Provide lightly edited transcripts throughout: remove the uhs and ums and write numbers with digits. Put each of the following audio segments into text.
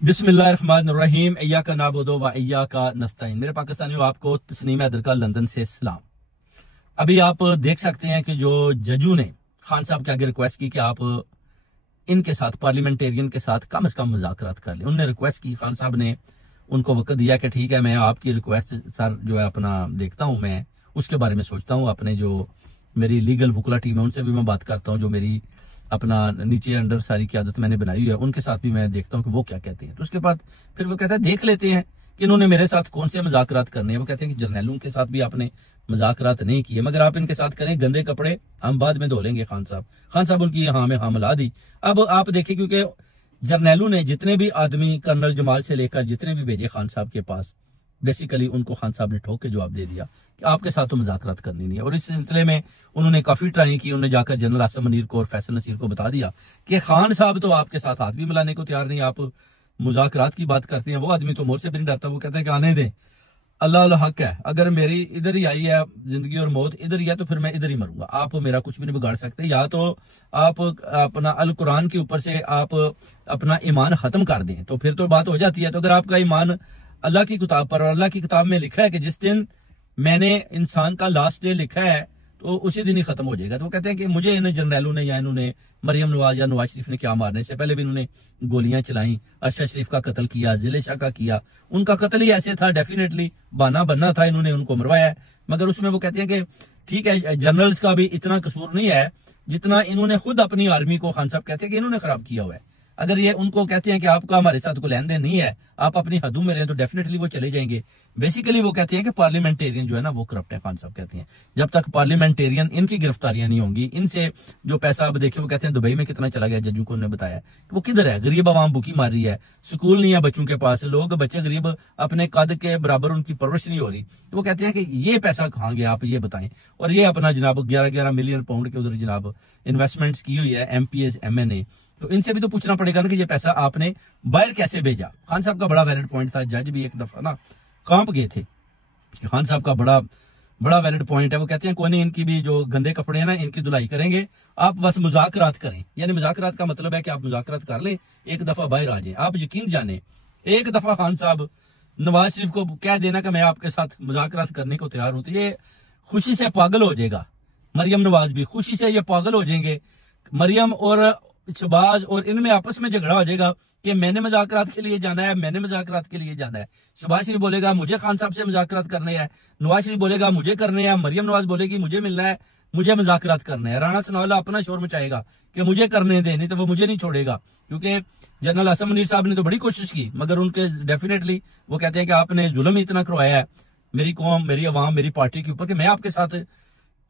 बिस्मिल्लाहिर्रहमानिर्रहीम इय्याका नअबुदु व इय्याका नस्तईन। मेरे पाकिस्तानियों, आपको तस्नीम हैदर का लंदन से सलाम। अभी आप देख सकते हैं कि जो जजू ने खान साहब के आगे रिक्वेस्ट की कि आप इनके साथ, पार्लियामेंटेरियन के साथ कम से कम मुज़ाकरात कर लें। उन्होंने रिक्वेस्ट की, खान साहब ने उनको वक्त दिया कि ठीक है, मैं आपकी रिक्वेस्ट सर जो है अपना देखता हूं, मैं उसके बारे में सोचता हूं। अपने जो मेरी लीगल वकुला टीम है उनसे भी मैं बात करता हूं, जो मेरी अपना नीचे अंडर सारी की आदत मैंने बनाई है, उनके साथ भी मैं देखता हूं कि वो क्या कहते हैं। तो उसके बाद फिर वो कहता है देख लेते हैं कि इन्होंने मेरे साथ कौन से मुज़ाकरात करने हैं। वो कहते हैं कि जर्नैलों के साथ भी आपने मुज़ाकरात नहीं किए, मगर आप इनके साथ करें, गंदे कपड़े हम बाद में धो लेंगे। खान साहब उनकी हाँ में हाँ मिला दी। अब आप देखिए, क्योंकि जर्नैलों ने जितने भी आदमी कर्नल जमाल से लेकर जितने भी भेजे खान साहब के पास, बेसिकली उनको खान साहब ने ठोक के जवाब दे दिया कि आपके साथ तो मुज़ाकरात करनी नहीं है। और इस सिलसिले में उन्होंने काफी ट्राई की। उन्होंने जाकर जनरल आसिम मुनीर को और फैसल नसीर को बता दिया कि खान साहब तो आपके साथ हाथ भी मिलाने को तैयार नहीं, आप मुज़ाकरात की बात करते हैं। वो आदमी तो मोर से भी नहीं डरता, वो कहता है कि आने दें, अल्लाह हक है, अगर मेरी इधर ही आई है जिंदगी और मौत इधर ही है तो फिर मैं इधर ही मरूंगा, आप मेरा कुछ भी नहीं बिगाड़ सकते। या तो आप अपना अल कुरान के ऊपर से आप अपना ईमान खत्म कर दें तो फिर तो बात हो जाती है। तो अगर आपका ईमान अल्लाह की किताब पर, और अल्लाह की किताब में लिखा है कि जिस दिन मैंने इंसान का लास्ट डे लिखा है तो उसी दिन ही खत्म हो जाएगा। तो वो कहते हैं कि मुझे इन जर्नैलों ने या इन्होंने मरियम नवाज या नवाज शरीफ ने क्या मारने से पहले भी इन्होंने गोलियां चलाई, अरशद शरीफ का कत्ल किया, जिले शाह का किया। उनका कत्ल ही ऐसे था, डेफिनेटली बहाना बनना था, इन्होंने उनको मरवाया है। मगर उसमें वो कहते हैं कि ठीक है, जनरल्स का भी इतना कसूर नहीं है जितना इन्होंने खुद अपनी आर्मी को, खान साहब कहते हैं कि इन्होंने खराब किया हुआ है। अगर ये उनको कहते हैं कि आपका हमारे साथ कोई लेन देन नहीं है, आप अपनी हदों में रहें, तो डेफिनेटली वो चले जाएंगे। बेसिकली वो कहते हैं कि पार्लियामेंटेरियन जो है ना वो करप्ट है। खान साहब कहते हैं जब तक पार्लियामेंटेरियन इनकी गिरफ्तारियां नहीं होंगी, इनसे जो पैसा, अब देखिए वो कहते हैं दुबई में कितना चला गया, जजू को उन्होंने बताया कि वो किधर है, गरीब आवाम भूखी मार रही है, स्कूल नहीं है बच्चों के पास, लोग बच्चे गरीब, अपने कद के बराबर उनकी परवरिश नहीं हो रही। तो वो कहते हैं कि ये पैसा कहाँ गया, आप ये बताएं। और ये अपना जनाब 11-11 मिलियन पाउंड के उधर जनाब इन्वेस्टमेंट्स की हुई है एमपीएस एमएनए। तो इनसे भी तो पूछना पड़ेगा ना कि ये पैसा आपने बाहर कैसे भेजा। खान साहब का बड़ा वैलिड पॉइंट था, जज भी एक दफा ना कांप गए थे। खान साहब का बड़ा वैलिड पॉइंट है। वो कहते हैं कोई नहीं, इनकी भी जो गंदे कपड़े हैं ना इनकी धुलाई करेंगे, आप बस मुज़ाकरात करें। यानी मुज़ाकरात का मतलब है कि आप मुज़ाकरात कर लें, एक दफा बाहर आ जाए। आप यकीन जाने, एक दफा खान साहब नवाज शरीफ को कह देना कि मैं आपके साथ मुज़ाकरात करने को तैयार हूं, तो ये खुशी से पागल हो जाएगा। मरियम नवाज भी खुशी से ये पागल हो जाएंगे। मरियम और शहबाज और इनमें आपस में झगड़ा हो जाएगा कि मैंने मुज़ाकरात के लिए जाना है, मैंने मुज़ाकरात के लिए जाना है। शहबाज शरीफ बोलेगा मुझे खान साहब से मुज़ाकरात करने हैं, नवाज शरीफ बोलेगा मुझे करने हैं, मरियम नवाज बोलेगी मुझे मिलना है, मुझे मुज़ाकरात करने हैं। राणा सनाउल्लाह अपना शोर मचाएगा कि मुझे करने दे, नहीं तो वो मुझे नहीं छोड़ेगा। क्योंकि जनरल आसिम मुनीर साहब ने तो बड़ी कोशिश की, मगर उनके डेफिनेटली वो कहते हैं कि आपने जुल्म इतना करवाया है मेरी कौम, मेरी अवाम, मेरी पार्टी के ऊपर कि मैं आपके साथ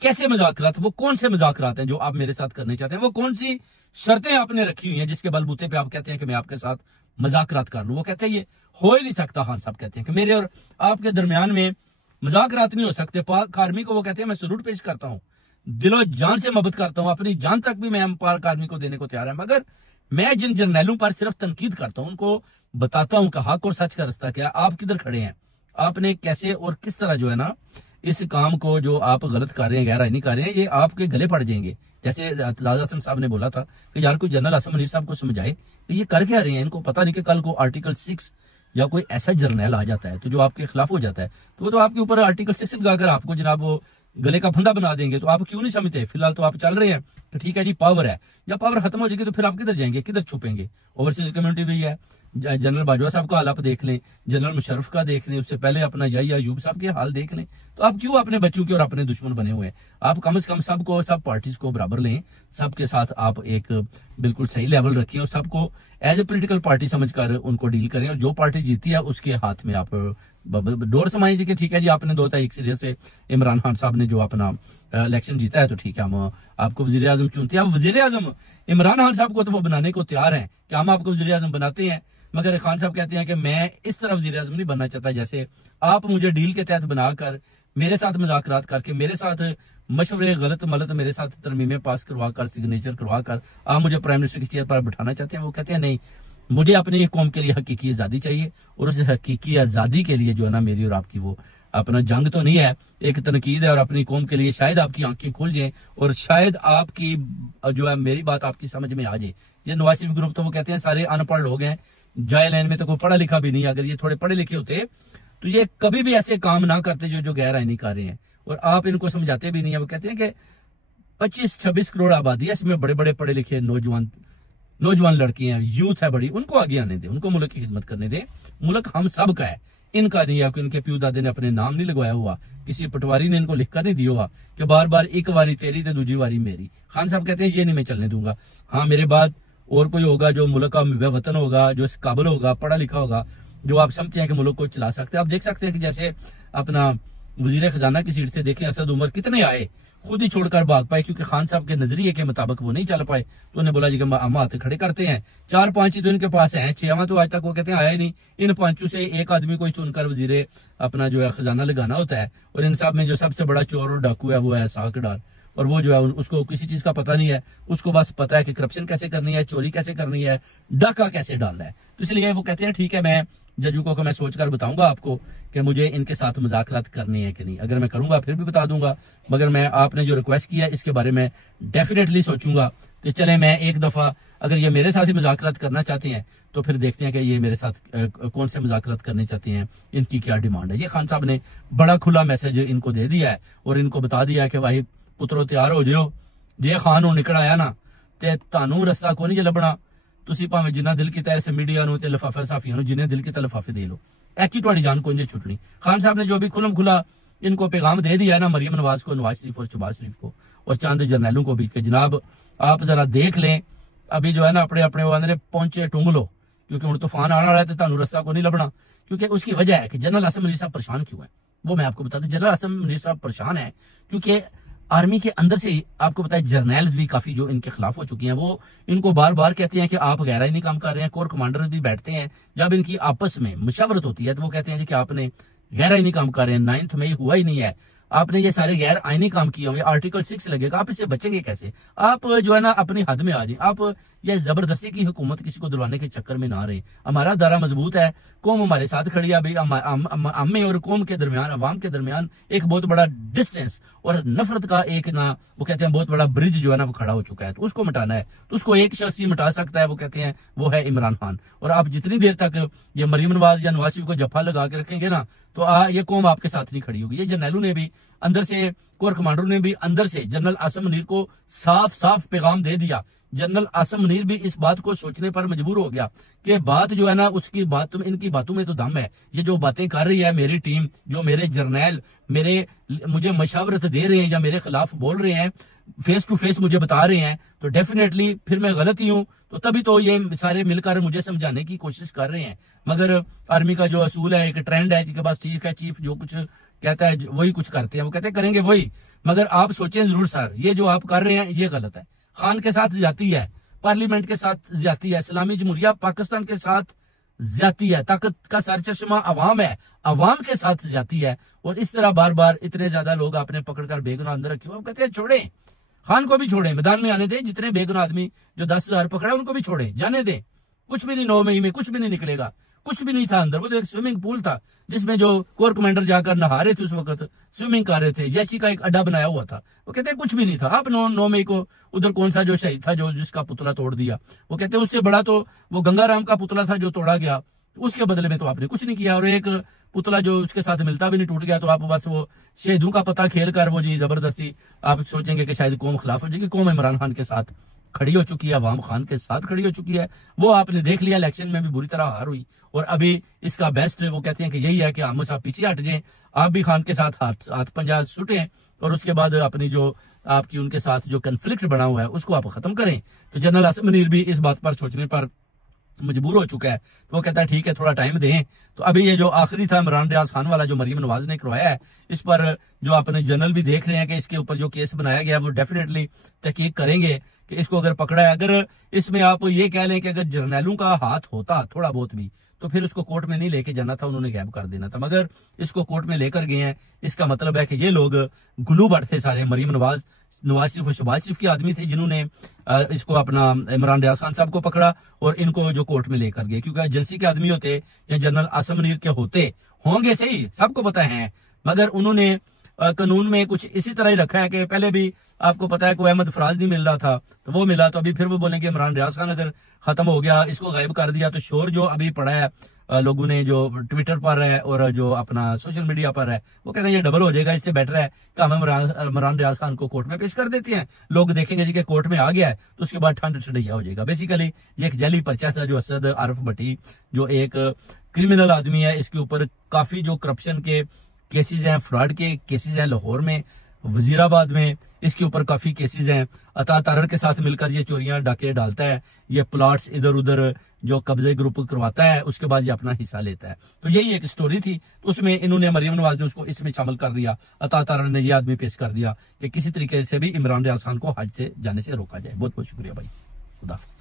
कैसे मुज़ाकरात, वो कौन से मुज़ाकरात हैं जो आप मेरे साथ करने चाहते हैं, वो कौन सी शर्तें आपने रखी हुई हैं जिसके बलबूते पे आप कहते हैं कि मैं आपके साथ मुज़ाकरात कर लूं। वो कहते हैं ये हो ही नहीं सकता। खान साहब कहते हैं कि मेरे और आपके दरमियान में मुज़ाकरात नहीं हो सकते। पाक आर्मी को वो कहते हैं मैं सलूट पेश करता हूं, दिलो जान से मोहब्बत करता हूं, अपनी जान तक भी मैं पाक आर्मी को देने को तैयार है, मगर मैं जिन जर्नैलों पर सिर्फ तनकीद करता हूं, उनको बताता हूं कि हक और सच का रास्ता क्या, आप किधर खड़े हैं, आपने कैसे और किस तरह जो है ना इस काम को जो आप गलत कर रहे हैं, गहराई नहीं कर रहे हैं, ये आपके गले पड़ जाएंगे। जैसे राजा हसन साहब ने बोला था कि यार कोई जनरल आसिम मुनीर साहब को समझाए कि ये कर क्या रहे हैं, इनको पता नहीं कि कल को आर्टिकल 6 या कोई ऐसा जर्नैल आ जाता है तो जो आपके खिलाफ हो जाता है, तो वो तो आपके ऊपर आर्टिकल 6 लगाकर आपको जनाब वो गले का फंदा बना देंगे। तो आप क्यों नहीं समझते, फिलहाल तो आप चल रहे हैं तो ठीक है जी, पावर है, या पावर खत्म हो जाएगी तो फिर आप किधर जाएंगे, किधर छुपेंगे। ओवरसीज कम्युनिटी भी है, जनरल बाजवा साहब का हाल आप देख लें, जनरल मुशर्रफ का देख लें, उससे पहले अपना याहिया अयूब साहब के हाल देख लें। तो आप क्यों अपने बच्चों के और अपने दुश्मन बने हुए हैं। आप कम से कम सबको, सब पार्टीज को बराबर लें, सबके साथ आप एक बिल्कुल सही लेवल रखिए और सबको एज ए पोलिटिकल पार्टी समझकर उनको डील करें। और जो पार्टी जीती है उसके हाथ में आप डोर समझिए कि ठीक है जी, आपने 2-1 सीरियल से इमरान खान साहब ने जो अपना इलेक्शन जीता है तो ठीक है, हम आपको वजीर आजम चुनते हैं। अब वजीर आजम इमरान खान साहब को तो वो बनाने को तैयार हैं कि हम आपको वजीर आजम बनाते हैं, मगर खान साहब कहते हैं कि मैं इस तरह वजीर आजम नहीं बनना चाहता जैसे आप मुझे डील के तहत बनाकर, मेरे साथ मुज़ाकरात करके, मेरे साथ मशवरे गलत मलत मेरे साथ तरमीमें पास करवा कर, सिग्नेचर करवा कर आप मुझे प्राइम मिनिस्टर की चेयर पर बिठाना चाहते हैं। वो कहते हैं नहीं, मुझे अपनी कौम के लिए हकीकी आज़ादी चाहिए, और उस हकीकी आज़ादी के लिए जो है ना मेरी और आपकी वो अपना जंग तो नहीं है, एक तनकीद है। और अपनी कौम के लिए शायद आपकी आंखें खुल जाएं और शायद आपकी जो है मेरी बात आपकी समझ में आ जाए। ये नवाज शरीफ ग्रुप तो वो कहते हैं सारे अनपढ़ लोग हैं, जाए लाइन में तो कोई पढ़ा लिखा भी नहीं। अगर ये थोड़े पढ़े लिखे होते तो ये कभी भी ऐसे काम ना करते जो गैर आईनी कर रहे हैं, और आप इनको समझाते भी नहीं है। वो कहते हैं कि 25-26 करोड़ आबादी है, इसमें बड़े बड़े पढ़े लिखे नौजवान लड़कियां हैं, यूथ है बड़ी, उनको आगे आने दे, उनको मुल्क की खिदमत करने दे। मुल्क हम सब का है, इनका नहीं है कि इनके प्यू दादे ने अपने नाम नहीं लगवाया हुआ, किसी पटवारी ने इनको लिख कर नहीं दिया हुआ कि बार बार एक बारी तेरी तो दूसरी बारी मेरी। खान साहब कहते हैं ये नहीं मैं चलने दूंगा। हाँ, मेरे बाद और कोई होगा जो मुल्क का वतन होगा, जो इस काबिल होगा, पढ़ा लिखा होगा, जो आप समझते हैं कि मुल्क को चला सकते हैं। आप देख सकते हैं कि जैसे अपना वजीर खजाना की सीट से देखें असद उमर कितने आए, खुद ही छोड़कर भाग पाए, क्योंकि खान साहब के नजरिए के मुताबिक वो नहीं चल पाए। तो उन्हें बोला जी कि हम हाथ खड़े करते हैं, 4-5 ही तो इनके पास हैं, 6वां तो आज तक वो कहते हैं आया ही नहीं। इन 5 से एक आदमी को चुनकर वजीर अपना जो है खजाना लगाना होता है, और इन सब में जो सबसे बड़ा चोर और डाकू है वो है साक डार, और वो जो है उसको किसी चीज का पता नहीं है, उसको बस पता है कि करप्शन कैसे करनी है, चोरी कैसे करनी है, डाका कैसे डालना है। तो इसलिए वो कहते हैं ठीक है, मैं जजू को मैं सोचकर बताऊंगा आपको कि मुझे इनके साथ मुज़ाकरात करने हैं कि नहीं। अगर मैं करूंगा फिर भी बता दूंगा, मगर मैं आपने जो रिक्वेस्ट किया है इसके बारे में डेफिनेटली सोचूंगा। तो चले, मैं एक दफा अगर ये मेरे साथ ही मुज़ाकरात करना चाहते हैं तो फिर देखते हैं कि ये मेरे साथ कौन से मुज़ाकरात करने चाहते हैं, इनकी क्या डिमांड है। ये खान साहब ने बड़ा खुला मैसेज इनको दे दिया है और इनको बता दिया है कि भाई पुत्रो तैयार हो जाओ, जे खान हो निकल आया ना ते तानू रस्ता को नहीं लभना, तुसी भावें जिन्ना दिल कीता इस मीडिया नूं ते लिफाफे साफियां नूं जिन्ने दिल कीता लिफाफे दे लो, ऐकी तुहाडी जान कोई छुटनी। खान साहब ने जो भी खुलम खुला इनको पैगाम दे दिया है ना, मरियम नवाज को, नवाज शरीफ और शहबाज शरीफ को और चंद जर्नैलों को भी, कि जनाब आप जरा देख लें, अभी जो है ना अपने अपने वो पहुंचे टूंग लो, क्योंकि हुण तूफान आने वाला है तो तुहानू रस्ता को नहीं लभना। क्योंकि उसकी वजह है कि जनरल आसिम मुनीर साहब परेशान क्यों है, वो मैं आपको बता दूं। जनरल आसिम मुनीर साहब परेशान है क्योंकि आर्मी के अंदर से आपको पता है जर्नैल्स भी काफी जो इनके खिलाफ हो चुकी हैं, वो इनको बार बार कहते हैं कि आप गैर आईनी काम कर रहे हैं। कोर कमांडर भी बैठते हैं, जब इनकी आपस में मुशावरत होती है तो वो कहते हैं कि आपने गैर आईनी काम कर रहे हैं, 9 मई हुआ ही नहीं है, आपने ये सारे गैर आईनी काम किए होंगे, आर्टिकल 6 लगेगा, आप इससे बचेंगे कैसे। आप जो है ना अपनी हद में आ जाए, आप ये जबरदस्ती की हुकूमत किसी को दिलवाने के चक्कर में ना रहे। हमारा दायरा मजबूत है, कौम हमारे साथ खड़ी है। अभी हमें और कौम के दरमियान, अवाम के दरमियान एक बहुत बड़ा डिस्टेंस और नफरत का एक ना वो कहते हैं बहुत बड़ा ब्रिज जो है ना वो खड़ा हो चुका है, तो उसको मिटाना है। तो उसको एक शख्स ही मिटा सकता है, वो कहते हैं वो है इमरान खान। और आप जितनी देर तक ये मरियम नवाज या नवाज शरीफ को जफा लगा के रखेंगे ना, तो ये कौम आपके साथ नहीं खड़ी होगी। ये जर्नैलों ने भी अंदर से, कोर कमांडरों ने भी अंदर से जनरल आसिम मुनीर को साफ साफ पैगाम दे दिया। जनरल आसिम मुनीर भी इस बात को सोचने पर मजबूर हो गया कि बात जो है ना उसकी बात, इनकी बातों में तो दम है। ये जो बातें कर रही है मेरी टीम, जो मेरे जर्नैल मुझे मशावरत दे रहे हैं या मेरे खिलाफ बोल रहे हैं, फेस टू फेस मुझे बता रहे हैं, तो डेफिनेटली फिर मैं गलत ही हूं। तो तभी तो ये सारे मिलकर मुझे समझाने की कोशिश कर रहे हैं। मगर आर्मी का जो असूल है, एक ट्रेंड है कि बस ठीक है, चीफ जो कुछ कहता है वही कुछ करते हैं, वो कहते हैं करेंगे वही। मगर आप सोचें जरूर सर, ये जो आप कर रहे हैं ये गलत है। खान के साथ ज्यादती है, पार्लियामेंट के साथ ज्यादती है, इस्लामी जमहूरिया पाकिस्तान के साथ ज्यादती है, ताकत का सरचश्मा अवाम है, अवाम के साथ ज्यादती है। और इस तरह बार बार इतने ज्यादा लोग आपने पकड़कर बेगुनाह अंदर रखे हुए, हम कहते हैं छोड़े, खान को भी छोड़े, मैदान में आने दें। जितने बेगुनाह आदमी जो 10,000 पकड़े उनको भी छोड़े, जाने दें। कुछ भी नहीं, 9 मई में कुछ भी नहीं निकलेगा, कुछ भी नहीं था अंदर। वो तो एक स्विमिंग पूल था जिसमें जो कोर कमांडर जाकर नहा रहे थे, उस वक्त स्विमिंग कर रहे थे, जैसी का एक अड्डा बनाया हुआ था। वो कहते हैं कुछ भी नहीं था। आप 9 मई को उधर कौन सा जो शहीद था जो जिसका पुतला तोड़ दिया, वो कहते हैं उससे बड़ा तो वो गंगाराम का पुतला था जो तोड़ा गया, उसके बदले में तो आपने कुछ नहीं किया। और एक पुतला जो उसके साथ मिलता भी नहीं टूट गया, तो आप बस वो शहीदों का पता खेल कर वो जी जबरदस्ती आप सोचेंगे कि शायद कौम खिलाफ हो जाएगी। कौम इमरान खान के साथ खड़ी हो चुकी है, अवाम खान के साथ खड़ी हो चुकी है। वो आपने देख लिया, इलेक्शन में भी बुरी तरह हार हुई। और अभी इसका बेस्ट वो कहते हैं कि यही है कि आमो साहब पीछे हट जाएं, आप भी खान के साथ हाथ पंजा सुटें, और उसके बाद अपनी जो आपकी उनके साथ जो कन्फ्लिक्ट बना हुआ है उसको आप खत्म करें। तो जनरल आसिम मुनीर भी इस बात पर सोचने पर मजबूर हो चुका है। तो वो कहता है ठीक है, थोड़ा टाइम दें। तो अभी ये जो आखिरी था इमरान रियाज खान वाला जो मरियम नवाज ने करवाया है, इस पर जो अपने जनरल भी देख रहे हैं कि इसके ऊपर जो केस बनाया गया है वो डेफिनेटली तहकीक करेंगे कि इसको अगर पकड़ा है। अगर इसमें आप ये कह लें कि अगर जर्नैलों का हाथ होता थोड़ा बहुत भी, तो फिर उसको कोर्ट में नहीं लेके जाना था, उन्होंने गैब कर देना था। मगर इसको कोर्ट में लेकर गए हैं, इसका मतलब है कि ये लोग गुलू बट थे सारे। मरियम नवाज शरीफ और शहबाज शरीफ के आदमी थे जिन्होंने इसको अपना इमरान रियाज खान साहब को पकड़ा और इनको जो कोर्ट में लेकर गए, क्योंकि एजेंसी के आदमी होते या जनरल आसिम मुनीर के होंगे सही, सबको पता है, मगर उन्होंने कानून में कुछ इसी तरह ही रखा है कि पहले भी आपको पता है कोई अहमद फराज नहीं मिल रहा था तो वो मिला, तो अभी फिर वो बोलेंगे इमरान रियाज खान अगर खत्म हो गया, इसको गायब कर दिया, तो शोर जो अभी पड़ा है लोगों ने जो ट्विटर पर है और जो अपना सोशल मीडिया पर है, वो कहते हैं ये डबल हो जाएगा, इससे बेटर है कि हम इमरान रियाज खान को कोर्ट में पेश कर देते हैं, लोग देखेंगे जी कि कोर्ट में आ गया है, तो उसके बाद ठंड ठंडैया हो जाएगा। बेसिकली ये एक जैली पर्चा था जो असद आरिफ भट्टी जो एक क्रिमिनल आदमी है, इसके ऊपर काफी जो करप्शन के केसेस हैं, फ्रॉड के केसेस हैं लाहौर में, वजीराबाद में, इसके ऊपर काफी केसेस हैं। अता तारड़ के साथ मिलकर ये चोरियां डाके डालता है, ये प्लॉट्स इधर उधर जो कब्जे ग्रुप करवाता है, उसके बाद ये अपना हिस्सा लेता है। तो यही एक स्टोरी थी, तो उसमें इन्होंने मरियम नवाज ने उसको इसमें शामिल कर दिया। अता तारड़ ने ये आदमी पेश कर दिया कि किसी तरीके से भी इमरान रियाज खान को हज से जाने से रोका जाए। बहुत बहुत शुक्रिया भाई, खुदा हाफिज़।